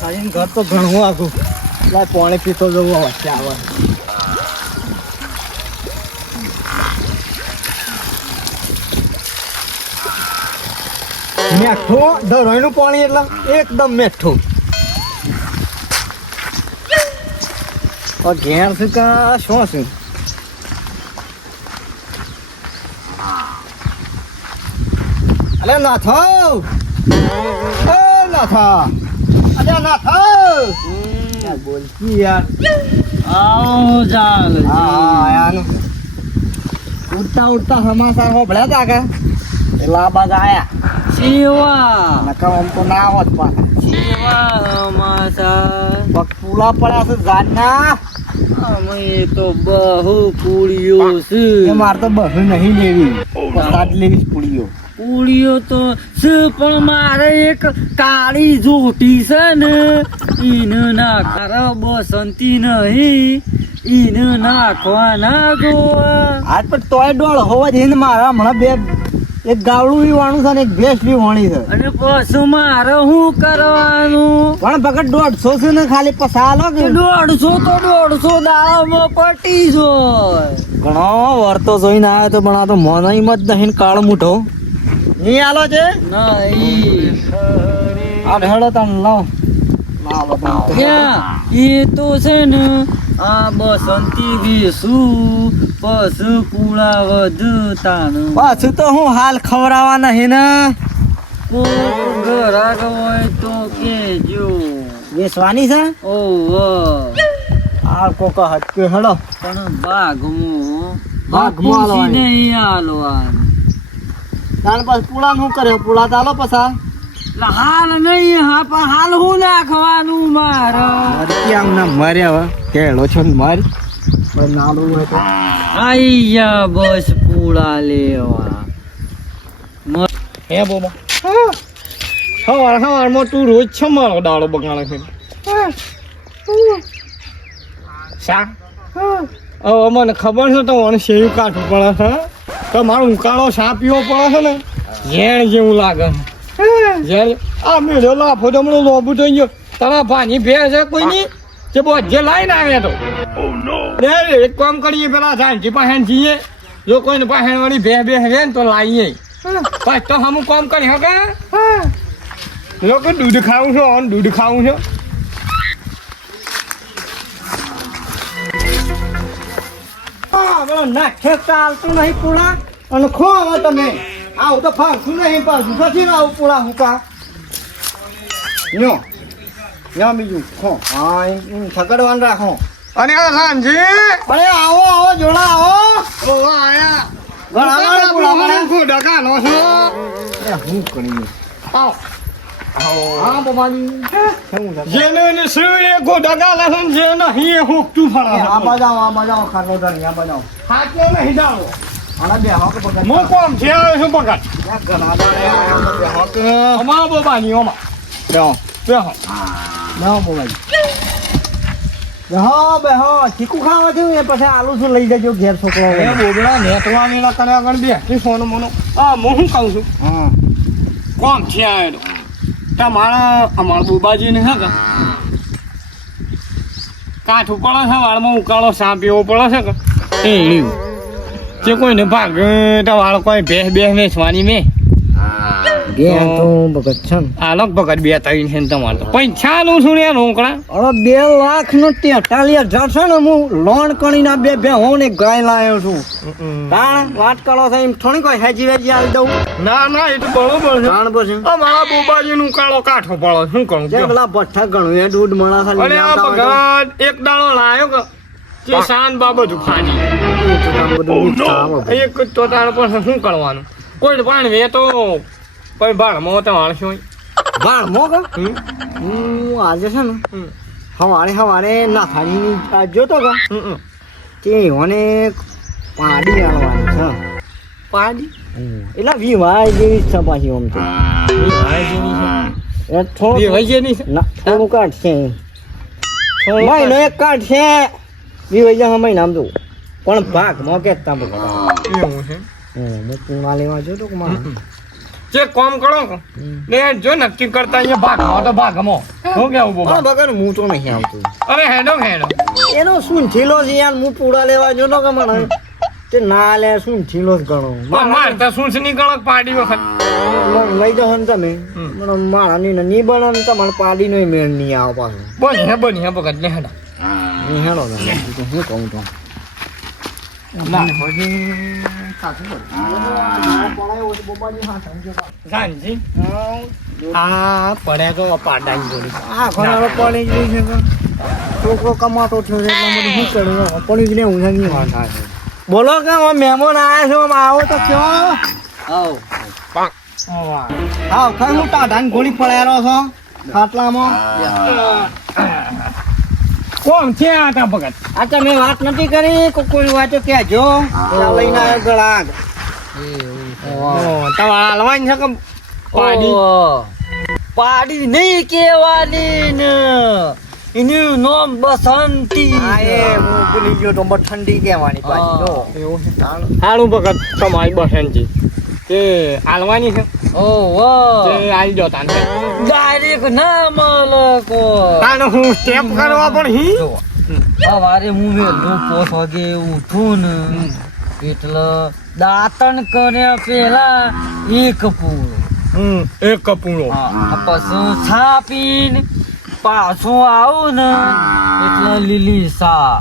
ખાઈને ઘર તો ઘણું આખું લાય પાણી પીતો જવું વચ્ચે આવે. મેઠું દરોઈનું પાણી એટલે એકદમ મેઠું. ઘેર છે કા શું છે? અરે નાથો! એ નાથા! અલે નાથો યાર બોલતી યાર. આવો ચાલ હા યાર ઉડતા ઉડતા સમાચાર હોભળ્યા તા કે? એટલે આ આયા. શિવા. નકર આમ તો ના આવત પાછા શિવા માસા પગ પૂલા પડ્યા છે જાનના. અમે તો બહુ પૂળીઓ છે. મારે તો બહુ નહીં લેવી. પસાદ લેવી પૂડીઓ પૂળીઓ તો પણ મારે એક કાળી જોટી છે ને. ઈને નાખવા બસંતી નહીં. ઈન નાખવા ના જોવા આજ પણ તોય ડોળ હોવા જ ને મારા હમણાં બે એક ગાવડું બી વાણું છે ને એક ભેંસ બી વાણી છે. અને પછી મારે શું કરવાનું? પણ ભગત દોઢસો છે ને ખાલી પસાલો કે દોઢસો તો દોઢસો દાડામાં પટી જો ઘણો વર્તો જોઈને આવ્યો તો પણ આ તો મને મત નહીં કાળ મૂઠો નહીં આલો છે? નહીં. આ હેડો તમ લાવ. એ તો છે ને આ બસંતી વેસું પશુ કુળા વધતાનું પાછું તો હું હાલ ખવડાવવા નહીં ને. ઘરાક હોય તો કેજો. વેચવાની છે? ઓ આ કોક હટકે હેડો. પણ બાઘ મો બાઘ મો નહીં આલવાનું તાણ પાછ પૂળા શું કર્યો? પુળા ચાલો પછા. હાલ નહીં હા પણ હાલ હું નાખવાનું માર? આમ ના મર્યા હવે કેળો છો ને માર. પણ નાડું હોય તો. આઈયા બસ પૂળા લેવા. મ- હે બોબા સવાર સવારમાં તું રોજ છે મારો દાડો બગાડે છે. શા? હવે મને ખબર છે તો મને શેવી કાઢવું પડે છે તો મારો ઉકાળો સાપ પીવો પડે છે ને ઝેણ જેવું લાગે ઝેણ આ મેળો લાફો તો લોભું થઈ ગયો. તારા ભાની ભે છે કોઈની? જે બોજે લાઈને આવ્યા તો. રે એક કામ કરીએ પેલા સાંજી પાસે જઈએ. જો કોઈને પાસે વળી ભે ભે હે ને તો લાવીએ બસ તો હમું કામ કરી હકે? લોકો દૂધ ખાવું છો ઓન દૂધ ખાવું છે. નાખે ચાલતું નહીં પૂળા. અને ખો હવે તમે. આવું તો ફાવતું નહીં પાછું પછી આવું પૂળા હુકા. લ્યો લ્યો બીજું ખો. હા એમ થકડવાનું રાખો. અને આ સાંજે? અરે આવો આવો જોડા આવો. ઓ આયા. ઘણા ઘણા પૂળા પડ્યા. ખોડા કાનો છો હું કરી આવ. હા છે જેને શ્રી શું એ ખોડા કાલા છે ને જે નહીં હુકતું એ આ બજાવ આ બજાવ ખાટલો ધરી આ બજાવ હાથે નહીં જાણો આના બે હાથ પકડ મો કોમ છે આ શું પકડ? ઘણા દાડે આયા બે હાથ અમારા બોબાની ઓમાં બેહો બેહો. બેહો બાબાજી. બેહો બેહો. ચીકુ ખાવા થયું એ પછી આલુ શું લઈ જજો ઘેર છોકરો એ બોબડા નેટવાની મેલા કરે આગળ બે કે ફોન મોનો. આ હું શું કહું છું? હા. કોમ છે આવેલો તમારા અમારા બોબાજીને હે કે? કાઠું પડે છે, વાળમાં ઉકાળો સાપ એવો પડે છે કે? એ. જે કોઈને ભાગ વાળ કોઈ ભેહ બેહ વેચવાની મેં. તો છે ને. બે ત્રણ છે ને તમારે તો. પૈસાનું શું ને રોકડા અરે બે લાખનું તેતાલીસ હજાર છે ને હું લોન કરીને બે બે હું ને ગાય લાવ્યો છું. તાણ વાત કરો છો એમ થોડી કોઈ હેજી વેજી આવી દઉં? ના ના એ તો બરોબર છે. તાણ પછી. અમારા બોબાજીનું કાળો કાઠો પડે શું કરું? જે. કયો? પેલા ભઠ્ઠા ઘણું એ દૂધ મળા ખાલી અને આ ભગત એક દાડો લાયો કે જે શાન બાબત ફાની એક જ તો તાર પણ શું કરવાનું? કોઈ પાણી વે તો કોઈ ભાડમાં તો માણસ હોય? ભાણ મોગ હું આજે છે ને હમ. સવારે સવારે નાથાની જોતો કે. તે મને પાડી છે. પાડી? એટલે વિવાહ જેવી છે પાછી આમ તો. વિવાહ જેવી છે. વિવાહ જેની છે? થોડું છે મહિનો એક કાઢશે. વિવાહ જા મહિના આમ તો. પણ ભાગ મોકે જ તા એવું છે? હું પૂણા લેવા જોતો કે મારા? જે કોમ કરો ને જો નક્કી કરતા અહીંયા ભાગમાં તો ભાગમાં શું કેવું બોબા હા બગન હું તો નહીં આવતો. અરે હેડો હેડો. એનો શું થીલો છે યાર? હું પૂડા લેવા જો કે મને તે ના લે શું થીલો જ ગણો. માર તો શું છે ની ગણક પાડી વખત. લઈ જાવ ને તમે. મને મારા ની ની બને ને તમારે પાડી નો મેળ નહીં આવે પાછો. બની હે બની હે બગત લે હેડો. હેડો ને હું કહું તો. છોકરો કમાતો થયો છે શું પડી જ ને ઊંઘાની વાત આવે બોલો કે મહેમાન આવ્યા છો આમ આવો તો કયો? હા ખર હું ટાઢાની ગોળી પડાયેલો છો ખાટલામાં? કોમ છે આ તા ભગત? આ તમે વાત નથી કરી કોઈ વાતો કહેજો. લઈને આવ્યો ગળાગ. તમારે હાલવાની છે પાડી? પાડી નહીં કહેવાની ને. એનું નામ બસંતી. એ હું ભૂલી ગયો તો બસ ઠંડી કહેવાની પાછી હારું ભગત તમારી બહેનજી તે હાલવાની છે. ઓહો તે આવી જો તાને ડાયરેક ના મળે કો તાને હું સ્ટેપ કરવા પણ હી? સવારે હું વહેલું પોસ વાગે ઉઠું ને એટલે દાંતણ કર્યા પેલા એક પૂરો હમ એક કપૂળો પછી છાપીને પાછું આવું ને એટલે લીલી સા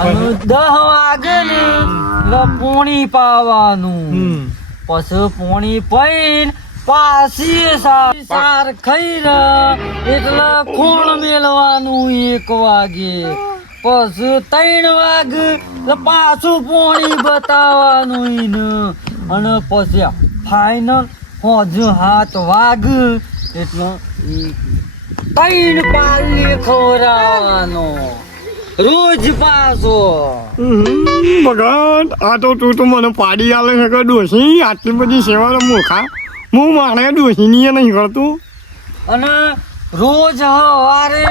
અને દહ વાગે ને પોણી પાવાનું. પછી પોણી પૈન પાછી સાર ખાઈ એટલે ખૂણ મેલવાનું એક વાગે. પછી ત્રણ વાગ પાછું પોણી બતાવવાનું ઈને. અને પછી ફાઈનલ હોજ હાથ વાગ. એટલે ત્રણ પાલી ખવડાવવાનો રોજ પાછો. ભગત આ તો તું તો મને પાડી આલે છે કે ડોસી આટલી બધી સેવા મોખા હું મારે ડોસી ની નહીં કરતું. અને રોજ સવારે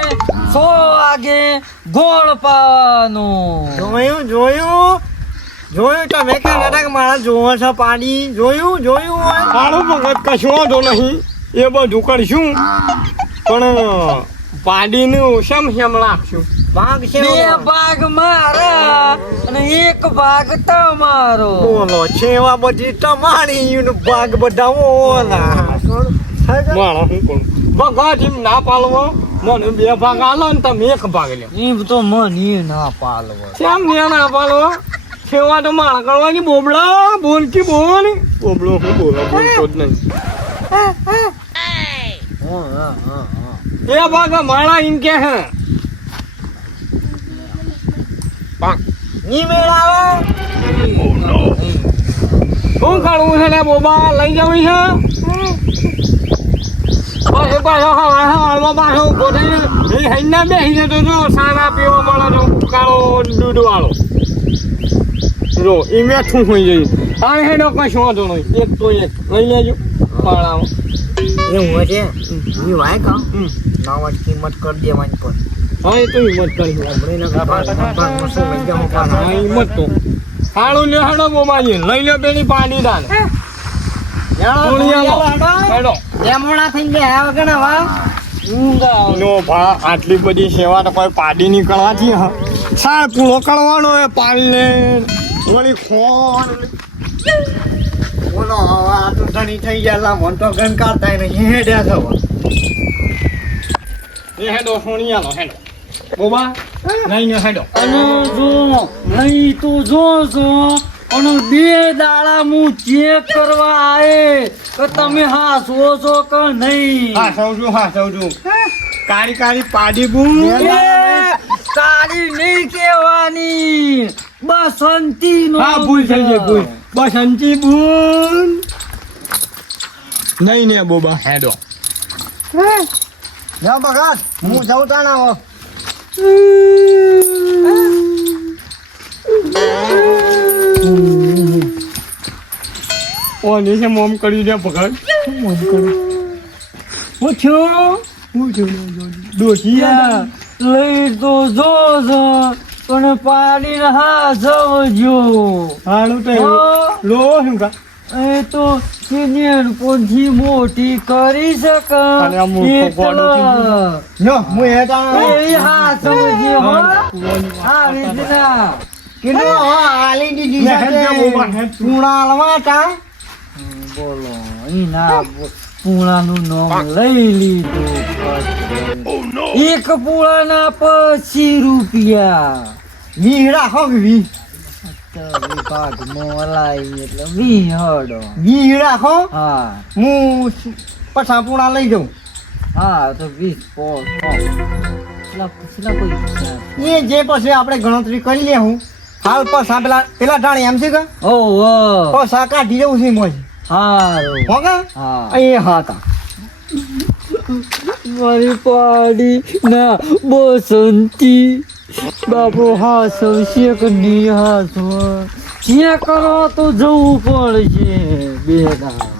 સો વાગે ગોળ પાવાનું. જોયું જોયું. જોયું તમે કે નાટક કે મારા જોવા છે પાડી? જોયું જોયું હોય સારું ભગત કશું વાંધો નહીં. એ બધું કરશું. પણ પાડીનું શમ શમ રાખશું ભાગ છે બે ભાગ મારા અને એક ભાગ તમારો. બોલો છેવા બધી તમારી ભાગ બધા ઓલા. મારા હું ના પાલવો મને બે ભાગ આલો ને તમે એક ભાગ લ્યો. એમ તો મને ના પાલવો કેમ ને ના પાલવો સેવા તો મારા કરવાની બોબડા બોલ કે બોલ. બોબડો હું બોલા બોલતો જ નહીં. એ ભાગ મારા એમ કે હે? ની મેળ આવે? શું કરવું છે ને બોબા? લઈ જવું છે પછી પાછો હવા હવામાં પાછો હૈના બેસી જતો જો સારા પીવા મળે તો કાળો દૂધ વાળો. જો એ મેઠું હોઈ જઈ આ હેડો કશું વાંધો નહીં એક તો એક. લઈ લેજો. પાળામાં. એવું વાય કા હમ. નવા કિંમત કરી દેવાની પણ. હા એ તો હિંમત કરી ના પાછા? હિંમત તો. સારું ને હાડો બોમાજી લઈ લે પેલી પાડી દાન. હેડો નો આટલી બધી સેવા તો કોઈ પાડી નીકળવાથી સાળ પૂરો કરવાનો એ પાલને વળી ખોન બોલો હવે આ તો ધણી થઈ ગયા મન તો ગણકાર થાય ને હેડ્યા થવા એ હેડો સોનિયાનો હેડો બોબા નહીં હેડો અને જો નહીં તો જો છો અને બે દાડા હું ચેક કરવા આવે કે તમે હા છો છો કે નહીં હા સૌ છું હા સૌ છું કારી કારી પાડી બુ એ તારી નહીં કહેવાની બસંતી નો હા ભૂલ થઈ ગઈ ભૂલ બસંતી ભૂલ નહીં ને બોબા હેડો જા બગાડ હું જાઉં તાણા હો ઓને છે મોમ કરી દે પકડ. મોમ કરી. હું છું દોશિયા લઈ તો જો પણ પાડી રહા સમજો હાલું તો લો શું કા? એ તો નાનપણથી મોટી કરી શક એટલે નો એ તા એવી હા સમજી હો હા. રીતના. કીધું હા. આલી દીધી બોબા, હેડ તું. પૂણા આલવા તા. બોલો એના પૂળાનું નામ લઈ લીધું. પછી. એક પૂળાના પચીસ રૂપિયા. વી રાખો વી. અલાઈ એટલે વી રાખો હા હું પછાપુણા લઈ જાઉં. હા તો વીસ પોસ એ જે પછી આપણે ગણતરી કરી લે હું. હાલ પછા પેલા પેલા ટાણી એમ છે કે? ઓ પછા કાઢી જવું છે મોજ. હારું. હો કે? હા. એ હા તા મારી પાડી ના બસંતી બાપુ હાસો શેકની હાસો જે કરો તો જવું પડશે બેડા